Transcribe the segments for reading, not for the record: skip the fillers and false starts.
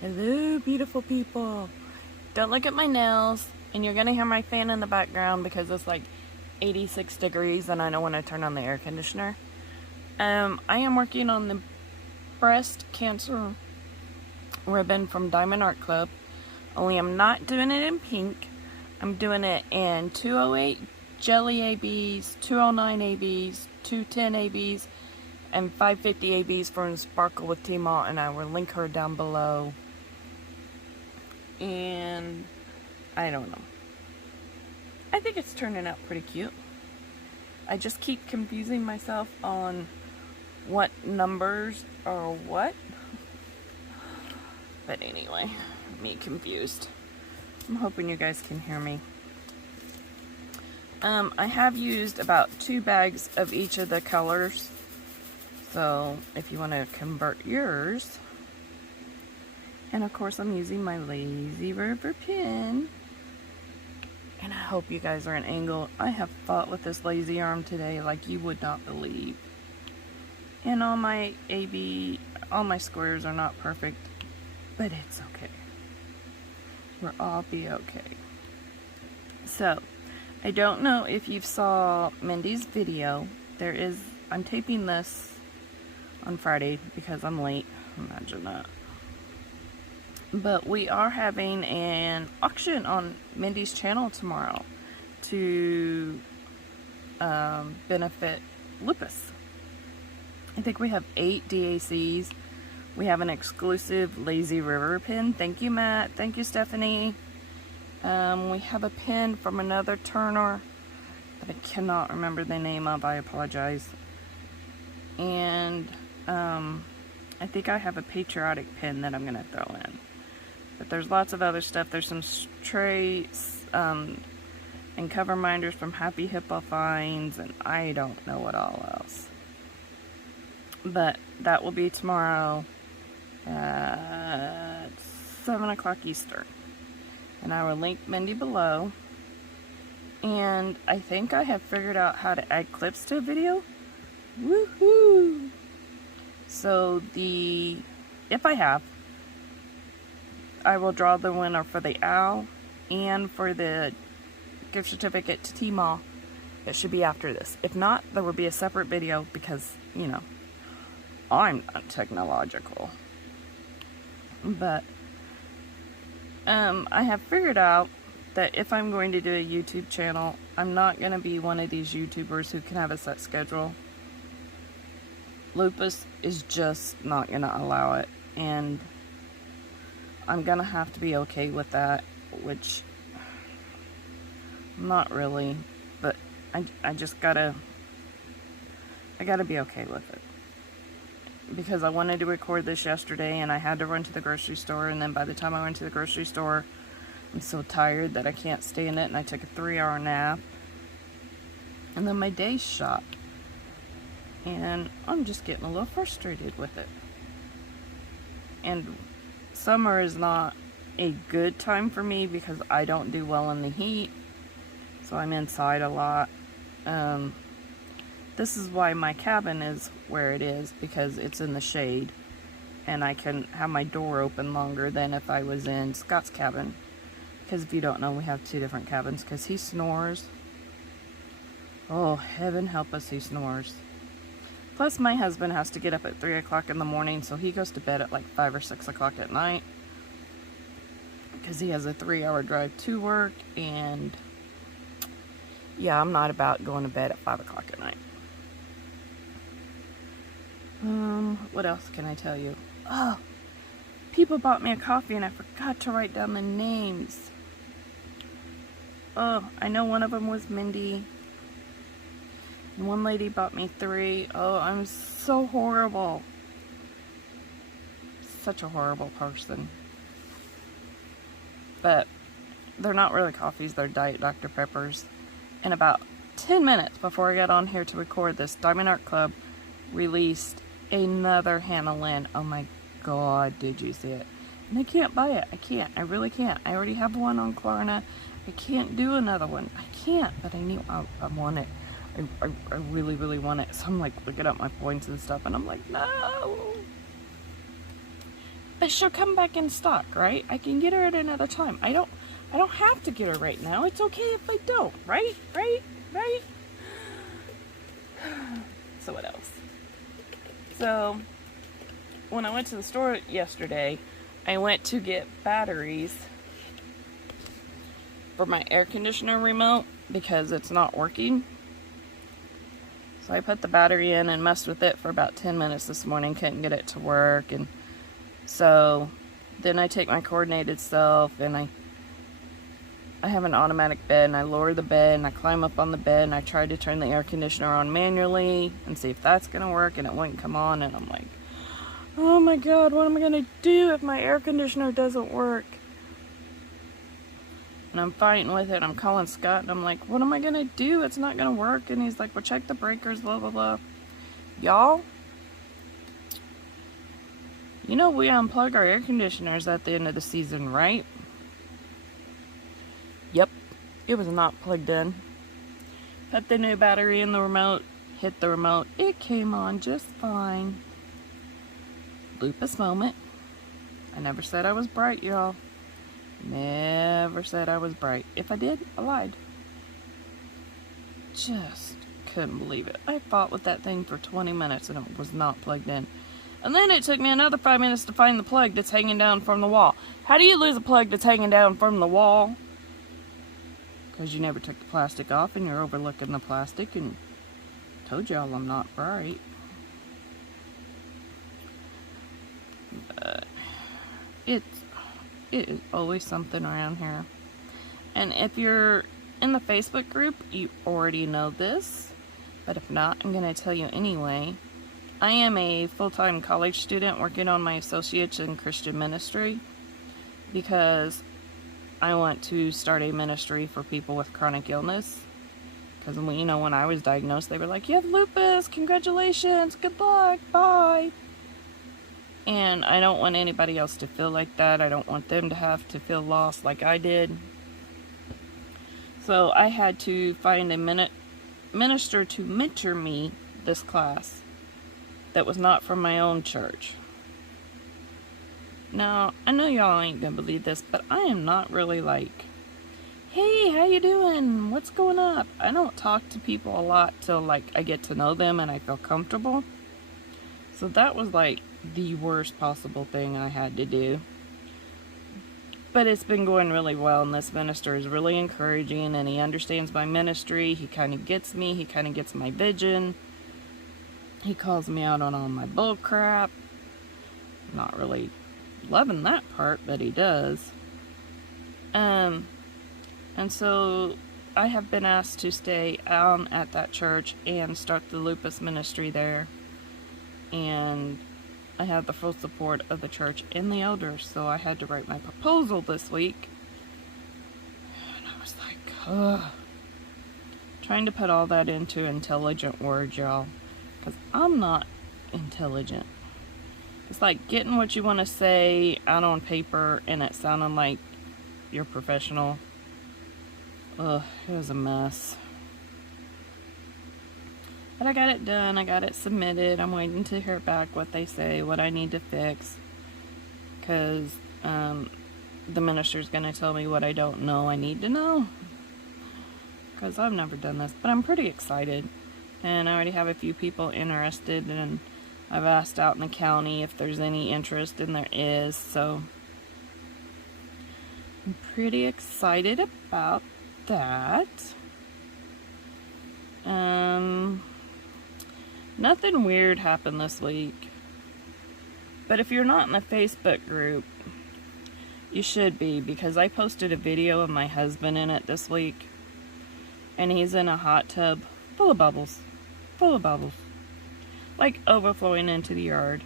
Hello, beautiful people. Don't look at my nails, and you're gonna hear my fan in the background because it's like 86 degrees and I don't want to turn on the air conditioner. I am working on the breast cancer ribbon from Diamond Art Club, only I'm not doing it in pink. I'm doing it in 208 jelly ABs, 209 ABs, 210 ABs, and 550 ABs from Sparkle with T-Mall, and I will link her down below. And I don't know. I think it's turning out pretty cute. I just keep confusing myself on what numbers are what. But anyway, me confused. I'm hoping you guys can hear me. I have used about 2 bags of each of the colors. So if you want to convert yours. And of course I'm using my lazy rubber pen. And I hope you guys are an angle. I have fought with this lazy arm today like you would not believe. And all my squares are not perfect. But it's okay. We'll all be okay. So, I don't know if you saw Mindy's video. I'm taping this on Friday because I'm late. Imagine that. But we are having an auction on Mindy's channel tomorrow to benefit lupus. I think we have 8 DACs. We have an exclusive lazy river pen. Thank you, Matt. Thank you, Stephanie. We have a pen from another Turner that I cannot remember the name of. I apologize. And I think I have a patriotic pen that I'm going to throw in. But there's lots of other stuff. There's some trays and cover minders from Happy Hippo Finds, and I don't know what all else. But that will be tomorrow at 7 o'clock Eastern. And I will link Mindy below. And I think I have figured out how to add clips to a video. Woohoo! So if I have, I will draw the winner for the owl and for the gift certificate to T-Mall. It should be after this. If not, there will be a separate video because, you know, I'm not technological. But I have figured out that if I'm going to do a YouTube channel, I'm not going to be one of these YouTubers who can have a set schedule. Lupus is just not going to allow it, and I'm going to have to be okay with that, which not really, but I just gotta be okay with it. Because I wanted to record this yesterday and I had to run to the grocery store, and then by the time I went to the grocery store, I'm so tired that I can't stay in it, and I took a 3-hour nap. And then my day's shot. And I'm just getting a little frustrated with it. And summer is not a good time for me because I don't do well in the heat. So I'm inside a lot. This is why my cabin is where it is, because it's in the shade. And I can have my door open longer than if I was in Scott's cabin. Because if you don't know, we have 2 different cabins because he snores. Oh, heaven help us, he snores. Plus, my husband has to get up at 3 o'clock in the morning, so he goes to bed at like 5 or 6 o'clock at night. Because he has a 3-hour drive to work, and yeah, I'm not about going to bed at 5 o'clock at night. What else can I tell you? Oh, people bought me a coffee and I forgot to write down the names. Oh, I know one of them was Mindy. And one lady bought me 3. Oh, I'm so horrible. Such a horrible person. But they're not really coffees, they're Diet Dr. Peppers. And about 10 minutes before I got on here to record this, Diamond Art Club released another Hannah Lynn. Oh my god, did you see it? And I can't buy it. I can't. I really can't. I already have one on Klarna. I can't do another one. I can't, but I want it. I really, really want it. So I'm like looking up my points and stuff, and I'm like, no. But she'll come back in stock, right? I can get her at another time. I don't have to get her right now. It's okay if I don't, right? Right? So what else? So when I went to the store yesterday, I went to get batteries for my air conditioner remote because it's not working. So I put the battery in and messed with it for about 10 minutes this morning, couldn't get it to work, and so then I take my coordinated self and I have an automatic bed, and I lower the bed and I climb up on the bed and I tried to turn the air conditioner on manually and see if that's gonna work, and it wouldn't come on, and I'm like, oh my god, what am I gonna do if my air conditioner doesn't work? And I'm fighting with it. I'm calling Scott and I'm like, what am I gonna do? It's not gonna work. And he's like, well, check the breakers, blah blah blah. Y'all, you know we unplug our air conditioners at the end of the season, right? Yep, it was not plugged in. Put the new battery in the remote, hit the remote, it came on just fine. Lupus moment. I never said I was bright, y'all. Never said I was bright. If I did, I lied. Just couldn't believe it. I fought with that thing for 20 minutes and it was not plugged in. And then it took me another 5 minutes to find the plug that's hanging down from the wall. How do you lose a plug that's hanging down from the wall? Because you never took the plastic off and you're overlooking the plastic, and told y'all I'm not bright. But it is always something around here. And if you're in the Facebook group, you already know this, but if not, I'm going to tell you anyway. I am a full-time college student working on my associates in Christian ministry because I want to start a ministry for people with chronic illness. Because, you know, when I was diagnosed, they were like, you have lupus, congratulations, good luck, bye. And I don't want anybody else to feel like that. I don't want them to have to feel lost like I did. So I had to find a minister to mentor me this class that was not from my own church. Now, I know y'all ain't gonna believe this, but I am not really like, hey, how you doing? What's going up? I don't talk to people a lot till like I get to know them and I feel comfortable. So that was like the worst possible thing I had to do. But it's been going really well, and this minister is really encouraging, and he understands my ministry. He kind of gets me. He kind of gets my vision. He calls me out on all my bull crap. Not really loving that part, but he does. And so I have been asked to stay on at that church and start the lupus ministry there. And I have the full support of the church and the elders, so I had to write my proposal this week. And I was like, ugh. Trying to put all that into intelligent words, y'all. Because I'm not intelligent. It's like getting what you want to say out on paper and it sounding like you're professional. Ugh, it was a mess. But I got it done. I got it submitted. I'm waiting to hear back what they say, what I need to fix. Because the minister's going to tell me what I don't know I need to know. Because I've never done this. But I'm pretty excited. And I already have a few people interested. And I've asked out in the county if there's any interest. And there is. So I'm pretty excited about that. Nothing weird happened this week. But if you're not in the Facebook group, you should be, because I posted a video of my husband in it this week. And he's in a hot tub full of bubbles. Full of bubbles. Like overflowing into the yard.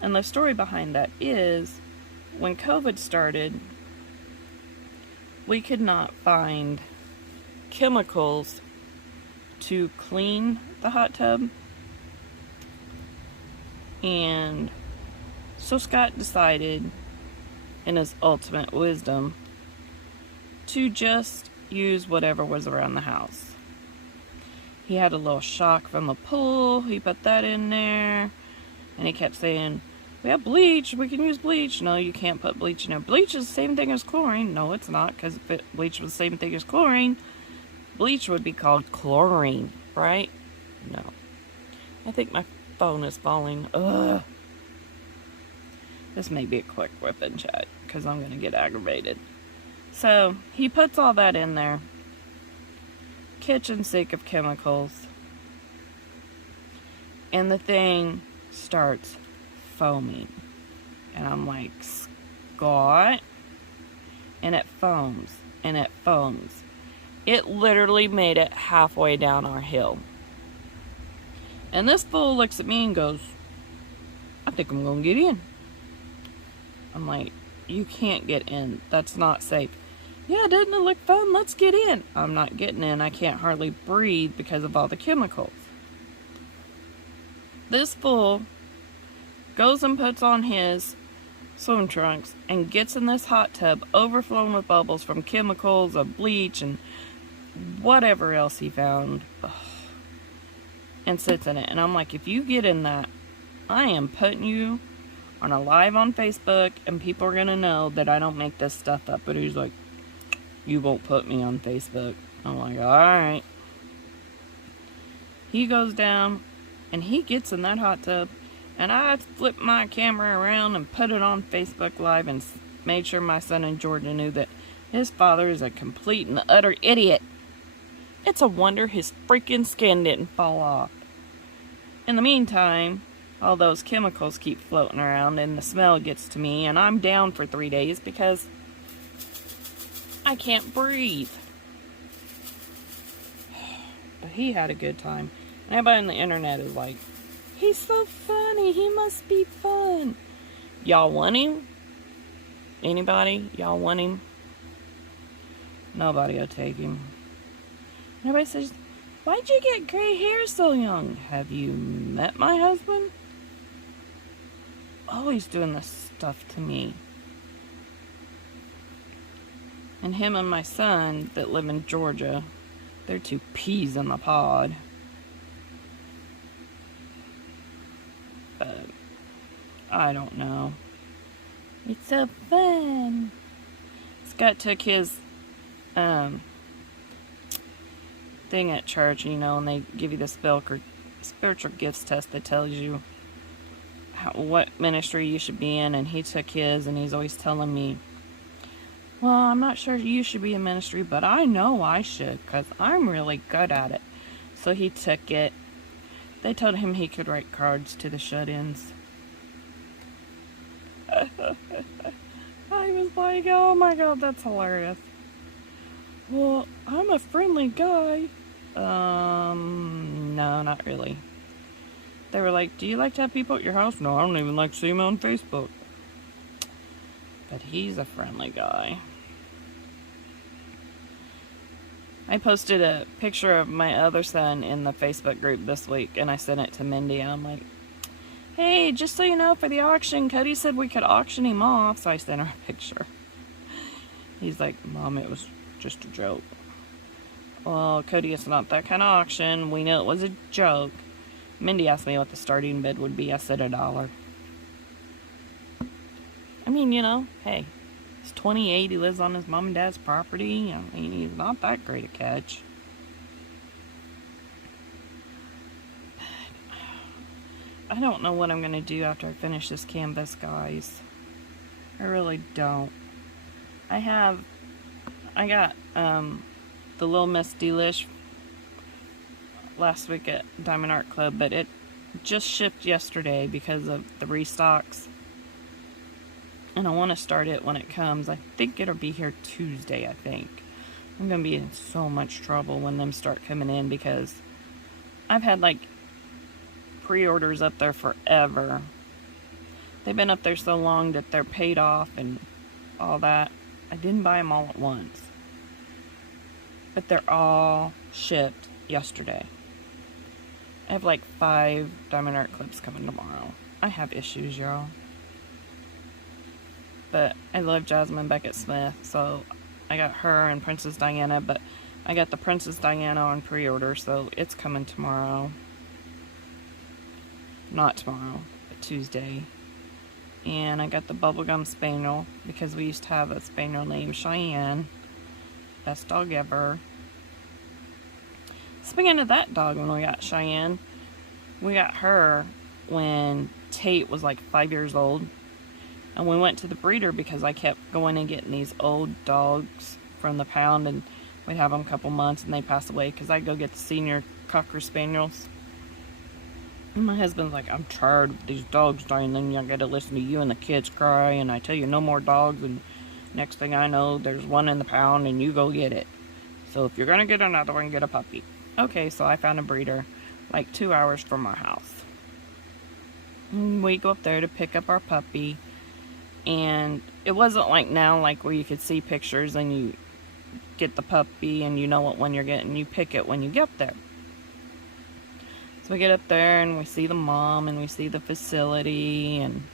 And the story behind that is, when COVID started, we could not find chemicals to clean the hot tub. And so Scott decided, in his ultimate wisdom, to just use whatever was around the house. He had a little shock from the pool. He put that in there. And he kept saying, We have bleach. We can use bleach. No, you can't put bleach in there. Bleach is the same thing as chlorine. No, it's not, because if bleach was the same thing as chlorine, bleach would be called chlorine, right? No. I think my phone is falling. Ugh. This may be a quick whipping chat, because I'm going to get aggravated. So, he puts all that in there. Kitchen sink of chemicals. And the thing starts foaming. And I'm like, Scott? And it foams. And it foams. It literally made it halfway down our hill. And this fool looks at me and goes, I think I'm going to get in. I'm like, you can't get in. That's not safe. Yeah, doesn't it look fun? Let's get in. I'm not getting in. I can't hardly breathe because of all the chemicals. This fool goes and puts on his swim trunks and gets in this hot tub overflowing with bubbles from chemicals of bleach and whatever else he found. Ugh. And sits in it. And I'm like, if you get in that, I am putting you on a live on Facebook and people are going to know that I don't make this stuff up. But he's like, you won't put me on Facebook. I'm like, alright. He goes down and he gets in that hot tub and I flipped my camera around and put it on Facebook Live and made sure my son in Georgia knew that his father is a complete and utter idiot. It's a wonder his freaking skin didn't fall off. In the meantime, all those chemicals keep floating around and the smell gets to me and I'm down for 3 days because I can't breathe. But he had a good time. And everybody on the internet is like, he's so funny. He must be fun. Y'all want him? Anybody? Y'all want him? Nobody will take him. Everybody says, why'd you get gray hair so young? Have you met my husband? Always doing this stuff to me. And him and my son that live in Georgia, they're two peas in the pod. But I don't know. It's so fun. Scott took his thing at church, you know, and they give you the spiritual gifts test that tells you what ministry you should be in, and he took his, and he's always telling me, well, I'm not sure you should be in ministry, but I know I should, because I'm really good at it. So he took it. They told him he could write cards to the shut-ins. I was like, oh my god, that's hilarious. Well, I'm a friendly guy. No, not really. They were like, do you like to have people at your house? No, I don't even like to see them on Facebook. But he's a friendly guy. I posted a picture of my other son in the Facebook group this week, and I sent it to Mindy, and I'm like, hey, just so you know, for the auction, Cody said we could auction him off, so I sent her a picture. He's like, Mom, it was just a joke. Well, Cody, it's not that kind of auction. We know it was a joke. Mindy asked me what the starting bid would be. I said $1. I mean, you know, hey, he's 28. He lives on his mom and dad's property. I mean, he's not that great a catch. I don't know what I'm going to do after I finish this canvas, guys. I really don't. I got the Little Miss Delish last week at Diamond Art Club, but it just shipped yesterday because of the restocks. And I want to start it when it comes. I think it'll be here Tuesday, I think. I'm going to be in so much trouble when them start coming in because I've had like pre-orders up there forever. They've been up there so long that they're paid off and all that. I didn't buy them all at once. But they're all shipped yesterday. I have like 5 Diamond Art clips coming tomorrow. I have issues, y'all. But I love Jasmine Beckett Smith, so I got her and Princess Diana, but I got the Princess Diana on pre-order, so it's coming tomorrow. Not tomorrow, but Tuesday. And I got the bubblegum spaniel because we used to have a spaniel named Cheyenne. Best dog ever. Speaking of that dog, when we got Cheyenne, we got her when Tate was like 5 years old. And we went to the breeder because I kept going and getting these old dogs from the pound, and we'd have them a couple months and they pass away because I'd go get the senior Cocker Spaniels. And my husband's like, I'm tired of these dogs dying, then I gotta listen to you and the kids cry, and I tell you no more dogs, and next thing I know, there's one in the pound and you go get it. So if you're gonna get another one, get a puppy. Okay, so I found a breeder like 2 hours from our house. And we go up there to pick up our puppy. And it wasn't like now, like where you could see pictures and you get the puppy and you know what one you're getting. You pick it when you get there. So we get up there and we see the mom and we see the facility and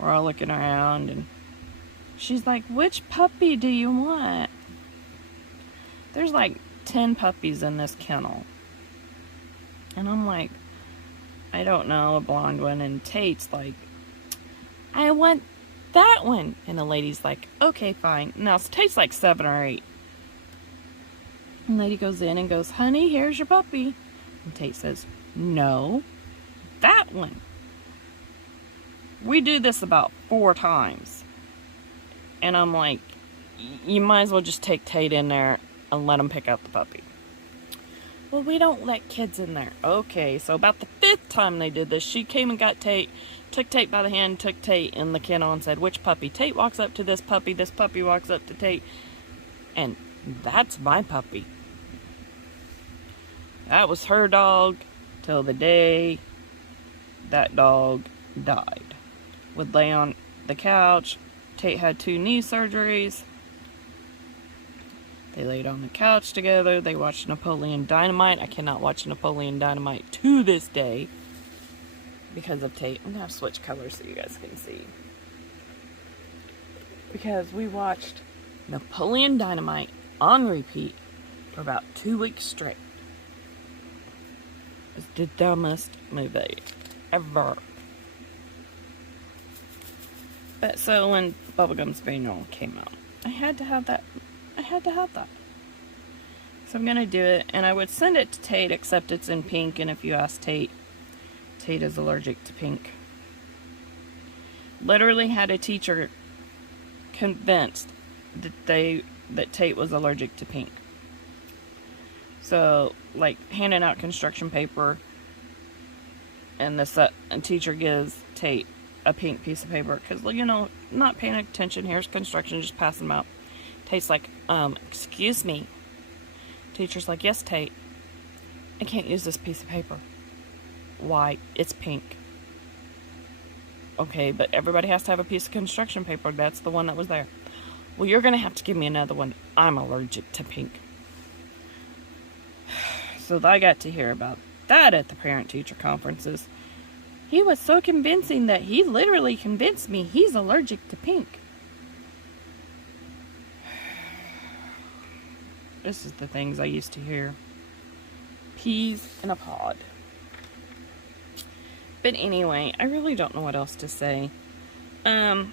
we're all looking around and she's like, which puppy do you want? There's like 10 puppies in this kennel. And I'm like, I don't know, a blonde one. And Tate's like, I want that one. And the lady's like, okay, fine. Now, it tastes like 7 or 8. And the lady goes in and goes, honey, here's your puppy. And Tate says, no, that one. We do this about 4 times. And I'm like, you might as well just take Tate in there and let him pick out the puppy. Well, we don't let kids in there. Okay, so about the 5th time they did this, she came and got Tate, took Tate by the hand, took Tate in the kennel and said, which puppy? Tate walks up to this puppy walks up to Tate, and that's my puppy. That was her dog till the day that dog died. Would lay on the couch. Tate had 2 knee surgeries. They laid on the couch together. They watched Napoleon Dynamite. I cannot watch Napoleon Dynamite to this day because of Tate. I'm going to switch colors so you guys can see. Because we watched Napoleon Dynamite on repeat for about 2 weeks straight. It's the dumbest movie ever. But so when Bubblegum Spaniel came out, I had to have that. So I'm going to do it, and I would send it to Tate, except it's in pink, and if you ask Tate, Tate is allergic to pink. Literally had a teacher convinced that Tate was allergic to pink. So, like, handing out construction paper, and the teacher gives Tate a pink piece of paper, because, you know, not paying attention, here's construction, just passing them out. Tate's like, excuse me. Teacher's like, yes, Tate. I can't use this piece of paper. Why? It's pink. Okay, but everybody has to have a piece of construction paper. That's the one that was there. Well, you're going to have to give me another one. I'm allergic to pink. So I got to hear about that at the parent-teacher conferences. He was so convincing that he literally convinced me he's allergic to pink. This is the things I used to hear. Peas in a pod. But anyway, I really don't know what else to say. Come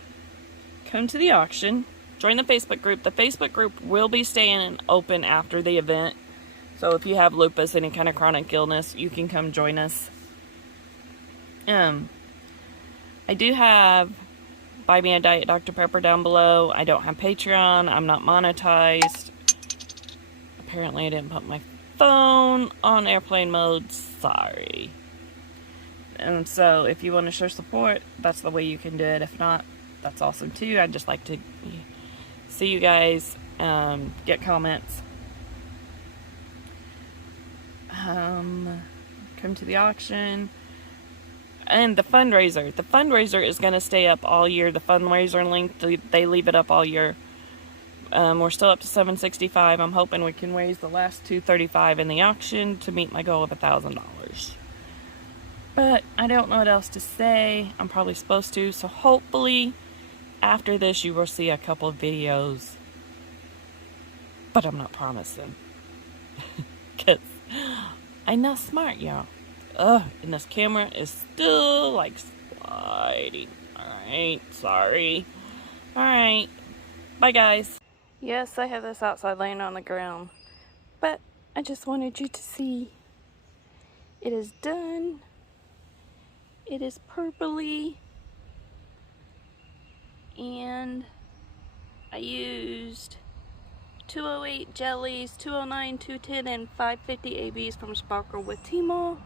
to the auction. Join the Facebook group. The Facebook group will be staying open after the event. So if you have lupus, any kind of chronic illness, you can come join us. I do have Buy Me a Diet Dr. Pepper down below. I don't have Patreon. I'm not monetized. Apparently I didn't put my phone on airplane mode. Sorry. And so if you want to show support, that's the way you can do it. If not, that's awesome too. I'd just like to see you guys get comments. Come to the auction. And the fundraiser. The fundraiser is going to stay up all year. The fundraiser link, they leave it up all year. We're still up to $765. I'm hoping we can raise the last $235 in the auction to meet my goal of $1,000. But I don't know what else to say. I'm probably supposed to. So hopefully after this you will see a couple of videos. But I'm not promising. Because I'm not smart, y'all. And this camera is still like sliding. Alright, sorry. Alright, bye guys. Yes, I have this outside laying on the ground, but I just wanted you to see it is done. It is purpley, and I used 208 jellies, 209, 210, and 550 ABs from Sparkle with Timo.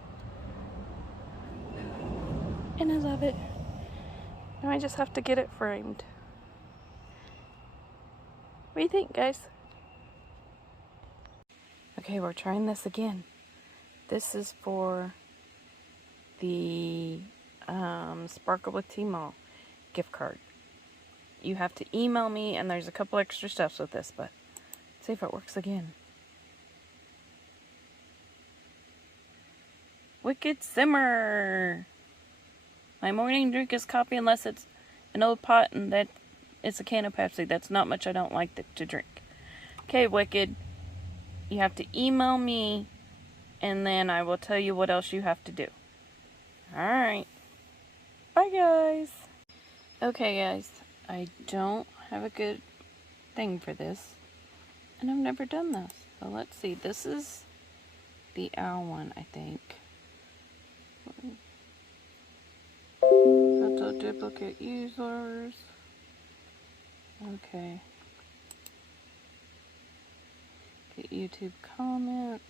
And I love it. Now I just have to get it framed. What do you think, guys? Okay, we're trying this again. This is for the Sparkle with Timo gift card. You have to email me, and there's a couple extra steps with this, but let's see if it works again. Wicked Simmer! My morning drink is coffee unless it's an old pot and that it's a can of Pepsi. That's not much I don't like to drink. Okay, Wicked. You have to email me, and then I will tell you what else you have to do. Alright. Bye, guys. Okay, guys. I don't have a good thing for this, and I've never done this. So let's see. This is the owl one, I think. Photo duplicate users. Okay. Get YouTube comments.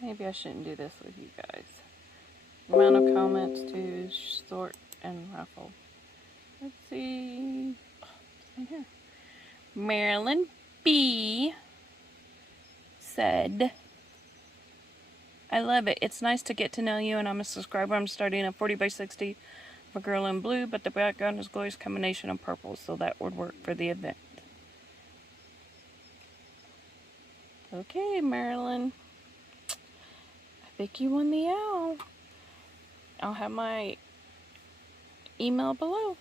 Maybe I shouldn't do this with you guys. Amount of comments to sort and raffle. Let's see. Oh, it's in here. Marilyn B said, I love it. It's nice to get to know you, and I'm a subscriber. I'm starting a 40 by 60 of a girl in blue, but the background is glorious combination of purple, so that would work for the event. Okay, Marilyn. I think you won the owl. I'll have my email below.